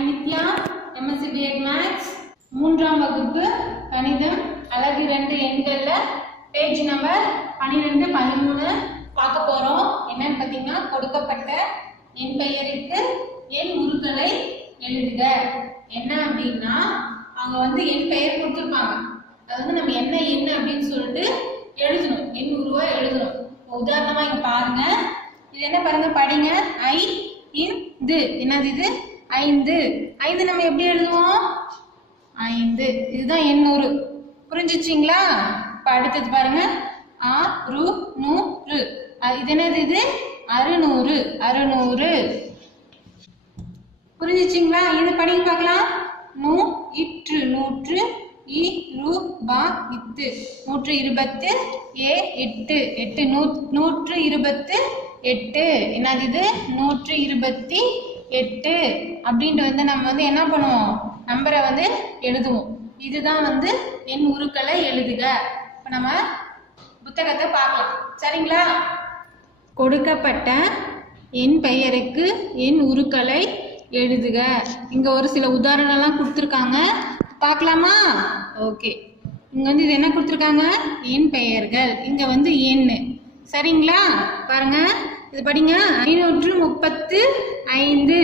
am Nithya, MSc B.Ed Maths, மூன்றாம் வகுப்பு கணிதம் அலகு 2 எண்கள்ல பேஜ் நம்பர் 12 13 பார்க்க போறோம். என்னன்னு பாத்தீங்கன்னா, கொடுக்கப்பட்ட எண் பெயருக்கு எண் உருக்களை எழுதுக. என்ன அப்படின்னா, அவங்க எண் பெயர் கொடுத்திருப்பாங்க. அது நம்ம என்ன அப்படின்னு சொல்லிட்டு எழுதணும். எண் உருவா எழுதணும். உதாரணமா இங்க பாருங்க, இது என்ன பாருங்க, படிங்க. ஐந்து, என்னது இது? 5. 5 நம்ம எப்படி எழுதுவோம்? 5. இதுதான் எண் உரு. புரிஞ்சுச்சிங்களா? இப்ப அடுத்தது பாருங்க, 600. இது என்னது? இது 600. 600. புரிஞ்சுச்சிங்களா? இது படிங்க பார்க்கலாம். 100 100 128 128. என்னது இது? 128 அப்படின்ட்டு நம்ம என்ன பண்ணுவோம்? நம்பரை எழுதுவோம். இதுதான் எண் உருக்களை எழுதுக. இப்ப நம்ம புத்தகத்தை பார்க்கலாம். சரிங்களா? கொடுக்கப்பட்ட எண் பெயருக்கு எண் உருக்களை எழுதுக. இங்க ஒரு சில உதாரணம்லாம் கொடுத்துருக்காங்க, பார்க்கலாமா? ஓகே. இங்க இது என்ன கொடுத்துருக்காங்க? எண் பெயர்கள். இங்க எண். சரிங்களா? பாருங்க, இது படிங்க. 535.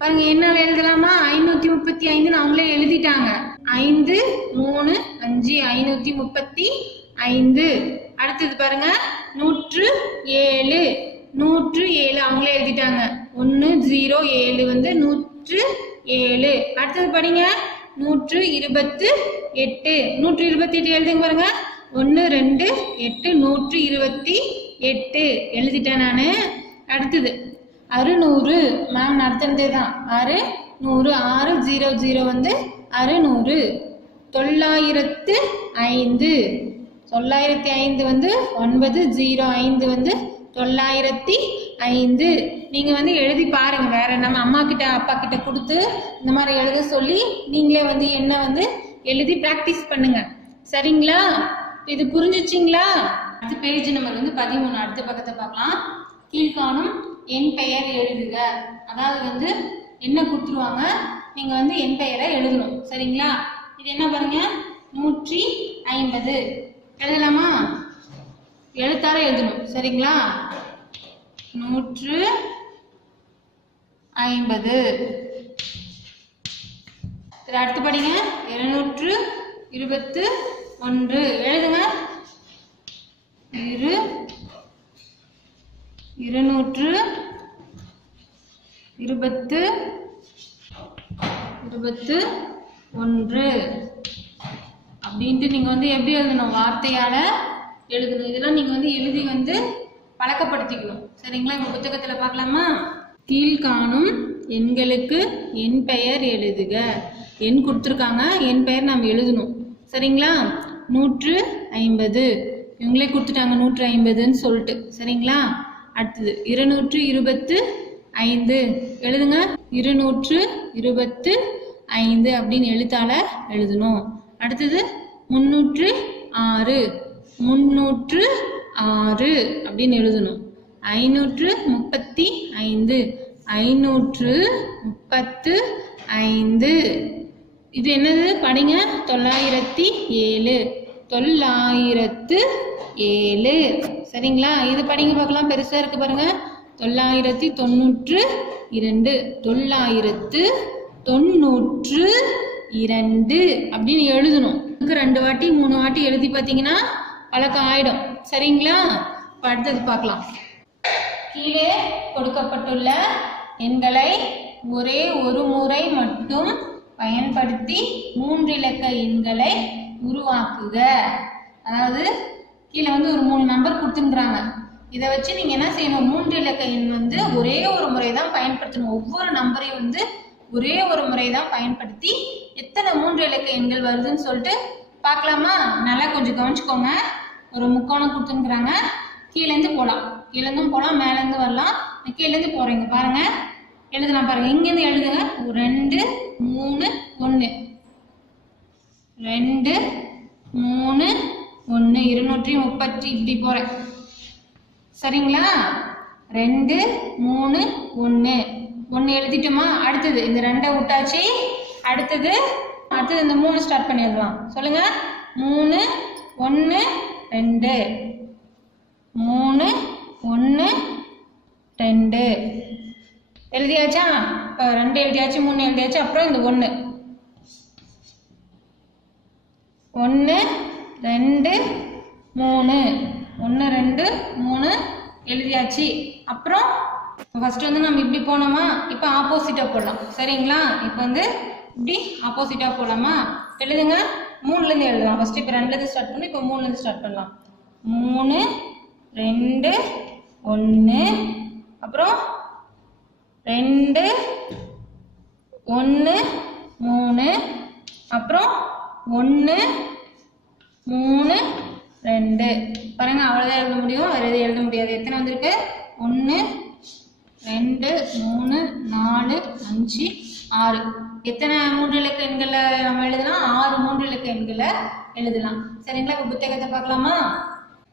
பாருங்க, என்னால எழுதலாமா? 535 அவங்களே எழுதிட்டாங்க. 5 3 5 535. அடுத்தது பாருங்க, 107. 107 அவங்களே எழுதிட்டாங்க. 107 107. அடுத்தது படிங்க, 128. 128 எழுதுங்க பாருங்க. 1 2 8 128 எழுதிட்டேன் நானு. அடுத்தது 600. மேம் நடத்துனதே தான். 600. 600 600. 905. 905 905 905. நீங்க எழுதி பாருங்க. வேற நம்ம அம்மா கிட்ட அப்பா கிட்ட கொடுத்து இந்த மாதிரி எழுத சொல்லி நீங்களே என்ன எழுதி பிராக்டிஸ் பண்ணுங்க. சரிங்களா? இது புரிஞ்சுச்சிங்களா? அடுத்த பேஜ் நம்பர் 13. அடுத்த பக்கத்தை பார்க்கலாம். கீழ்காணும் என் பெயர் எழுதுக. அதாவது என்ன கொடுத்துருவாங்க, நீங்க என் பெயரை எழுதணும். சரிங்களா? இது என்ன பாருங்க, 150 எழுதலாமா? எழுத்தார எழுதணும். சரிங்களா? 150. அடுத்து படிங்க, 221 எழுதுங்க. 221. அப்படின்ட்டு நீங்க எப்படி எழுதணும்? வார்த்தையால எழுதணும். இதெல்லாம் நீங்க எழுதி பழக்கப்படுத்திக்கணும். சரிங்களா? இந்த புத்தகத்துல பார்க்கலாமா? கீழ்காணும் எண்களுக்கு என் பெயர் எழுதுக. எண் கொடுத்துருக்காங்க, என் பெயர் நாம் எழுதணும். சரிங்களா? 150 இவங்களே கொடுத்துட்டாங்க, 150ன்னு சொல்லிட்டு. சரிங்களா? அடுத்தது 225 எழுதுங்க. 225 அப்படின்னு எழுத்தால எழுதணும். அடுத்தது 306 306 அப்படின்னு எழுதணும். 535 535. இது என்னது? படிங்க. 907 907. சரிங்களா? இது படிங்க பார்க்கலாம். பெருசா இருக்கு பாருங்க. 992 992 அப்படின்னு எழுதணும். 2 வாட்டி 3 வாட்டி எழுதி பார்த்தீங்கன்னா பழக்கம் ஆயிடும். சரிங்களா? அடுத்தது பார்க்கலாம். கீழே கொடுக்கப்பட்டுள்ள எண்களை ஒரே ஒரு முறை மட்டும் பயன்படுத்தி 3 இலக்க எண்களை உருவாக்குக. அதாவது கீழே ஒரு 3 நம்பர் கொடுத்துருக்காங்க. இதை வச்சு நீங்க என்ன செய்யணும்? 3 இலக்க எண் ஒரே ஒரு முறை தான் பயன்படுத்தணும். ஒவ்வொரு நம்பரையும் ஒரே ஒரு முறை தான் பயன்படுத்தி எத்தனை 3 இலக்க எண்கள் வருதுன்னு சொல்லிட்டு பார்க்கலாமா? நல்லா கொஞ்சம் கவனிச்சுக்கோங்க. ஒரு முக்கோணம் கொடுத்துருக்காங்க. கீழேருந்து போகலாம், கீழேருந்தும் போகலாம், மேலேருந்து வரலாம். கீழேருந்து போறீங்க பாருங்க, எழுதலாம் பாருங்க. இங்கேருந்து எழுதுங்க. 2 3 1 2 3 1 230 இப்படி போறேன். சரிங்களா? 2 3 1 1 எழுதிட்டோமா? அடுத்தது இந்த 2 விட்டாச்சு. அடுத்தது இந்த 3 ஸ்டார்ட் பண்ணிடலாம். சொல்லுங்க. 3 1 2 3 1 2 எழுதியாச்சா? இப்போ 2 எழுதியாச்சு, 3 எழுதியாச்சு. அப்புறம் இந்த 1 1 2 3 1 2 3 எழுதியாச்சு. அப்புறம் ஃபர்ஸ்ட் வந்து நம்ம இப்படி போனோமா? இப்போ ஆப்போசிட்டா போடலாம். சரிங்களா? இப்போ வந்து இப்படி ஆப்போசிட்டா போடலாமா? எழுதுங்க. 3லேருந்து எழுதலாம். ஃபர்ஸ்ட் இப்போ 2லேருந்து ஸ்டார்ட் பண்ணி இப்போ 3லேருந்து ஸ்டார்ட் பண்ணலாம். 3 2 1 அப்புறம் 2 1 3 அப்புறம் 1 3 2 பாருங்க. அவ்வளோதான் எழுத முடியும். வேறு எதுவும் எழுத முடியாது. எத்தனை வந்திருக்கு? 1 2 3 4 5 6. எத்தனை 3 இலக்க எண்களை நம்ம எழுதலாம்? 6 3 இலக்க எண்களை எழுதலாம். சரிங்களா? இப்போ புத்தகத்தை பார்க்கலாமா?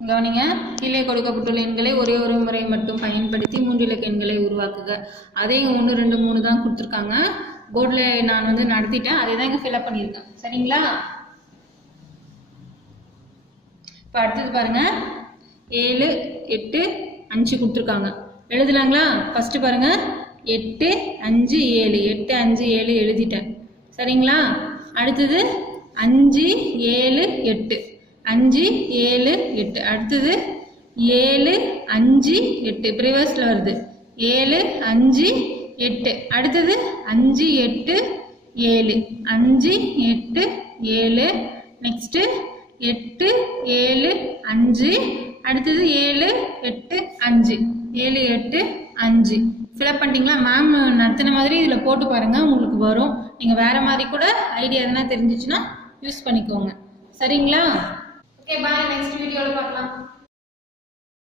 கவனிங்க. கீழே கொடுக்கப்பட்டுள்ள எண்களை ஒரே ஒரு முறை மட்டும் பயன்படுத்தி 3 இலக்க எண்களை உருவாக்குக. அதே 1 2 3 தான் கொடுத்துருக்காங்க. போர்டில் நான் வந்து நடத்திட்டேன். அதை தான் இங்கே ஃபில்அப் பண்ணியிருக்கேன். சரிங்களா? இப்போ அடுத்தது பாருங்க. 7 8 5 கொடுத்துருக்காங்க. எழுதலாங்களா? ஃபர்ஸ்ட் பாருங்க. 8 5 7 8 5 7 எழுதிட்டேன். சரிங்களா? அடுத்தது 5 7 8 5 7 8. அடுத்தது 7 5 8 ரிவர்ஸ்ல வருது. 7 5 8. அடுத்தது 5 8 7 5 8 7. நெக்ஸ்ட் 8 7 5. அடுத்தது 7 8 5 7 8 5. ஃபில்அப் பண்ணிட்டீங்களா? மேம் நடத்தின மாதிரி இதில் போட்டு பாருங்க, உங்களுக்கு வரும். நீங்கள் வேற மாதிரி கூட ஐடியா எதனா தெரிஞ்சிச்சுன்னா யூஸ் பண்ணிக்கோங்க. சரிங்களா? ஓகே, பாய். நெக்ஸ்ட் வீடியோவில் பார்க்கலாம்.